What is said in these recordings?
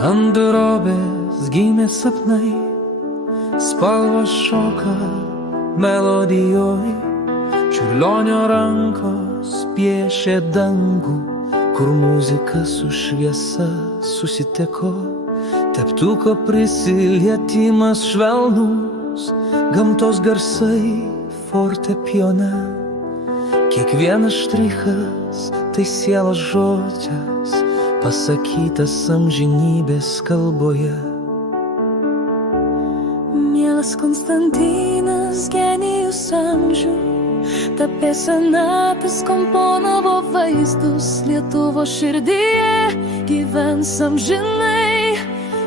Ant drobės gimė sapnai, spalvos šoka melodijoj. Čiurlionio rankos piešė dangų, kur muzika su šviesa susitiko. Teptuko prisilietimas švelnus, gamtos garsai fortepione. Kiekvienas štrichas tai sielos žodžias, pasakytas amžinybės kalboje. Mielas Konstantinas, genijus amžių, tapęs senatas komponavo vaizdus. Lietuvos širdyje gyvens amžinai,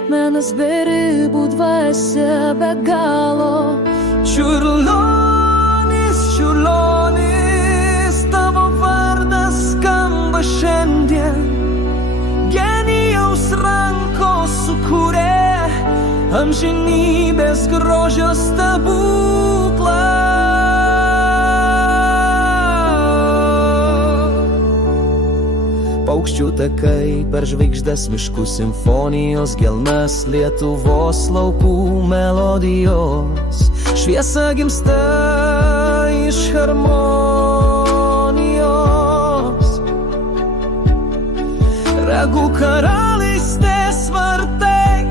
menas be ribų, dvasia be galo. Čiurlionis, čiurlionis, tavo vardas skamba šiandien. Genijaus rankos sukūrė amžinybės grožio stebuklą. Paukščių takai per žvaigždes, miškų simfonijos gelmes, Lietuvos laukų melodijos. Šviesa gimsta iš harmonijos. Ragų karalystės vartai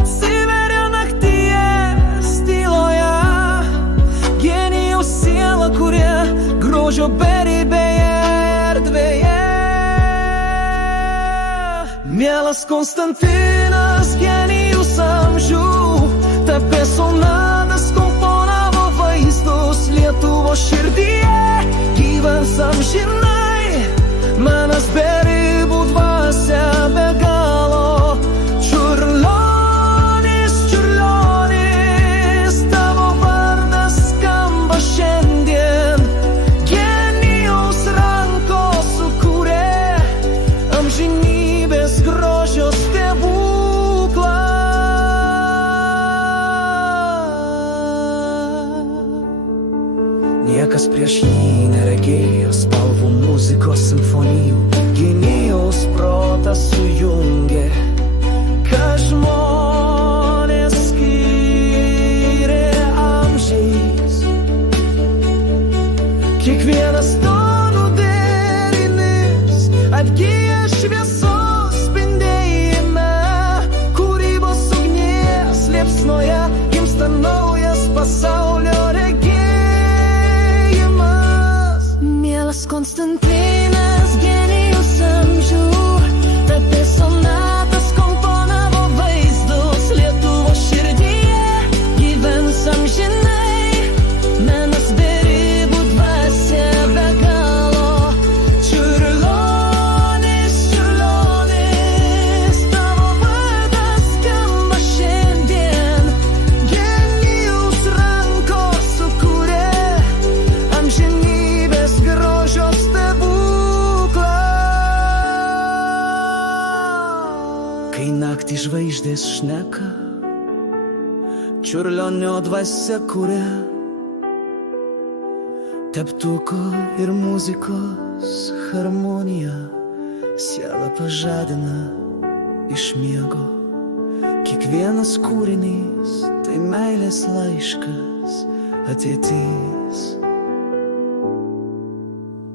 atsiveria nakties tyloje. Genijaus siela, kurie grožio beribėje erdvėje. Mielas Konstantinas, genijus amžių, tapęs sonatas komponavo vaizdus. Lietuvos širdyje gyvens amžinai, menas be ribų, dvasia be galo. Čiurlionis, čiurlionis, tavo vardas skamba šiandien. Genijaus rankos sukūrė amžinybės grožio stebuklą. Niekas prieš jį neregėjo spalvų muzikos simfonijų. Genijaus protas sujungė, ką žmonės skyrė amžiais. Kiekvienas tonų derinys atgyja šviesos spindėjime. Kūrybos ugnies liepsnoje gimsta naujas pasaulio regėjimas. Mielas Konstantinas, genijus amžių, tapęs sonatas komponavo vaizdus. Lietuvos širdyje gyvens amžinai, menas be ribų, dvasia be galo. Čiurlionis, čiurlionis, tavo vardas skamba šiandien. Genijaus rankos sukūrė amžinybės grožio stebuklą. Kai naktį žvaigždės šneka, čiurlionio dvasia kuria. Teptuko ir muzikos harmonija sielą pažadina iš miego. Kiekvienas kūrinys tai meilės laiškas, ateitis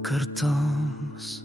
kartoms.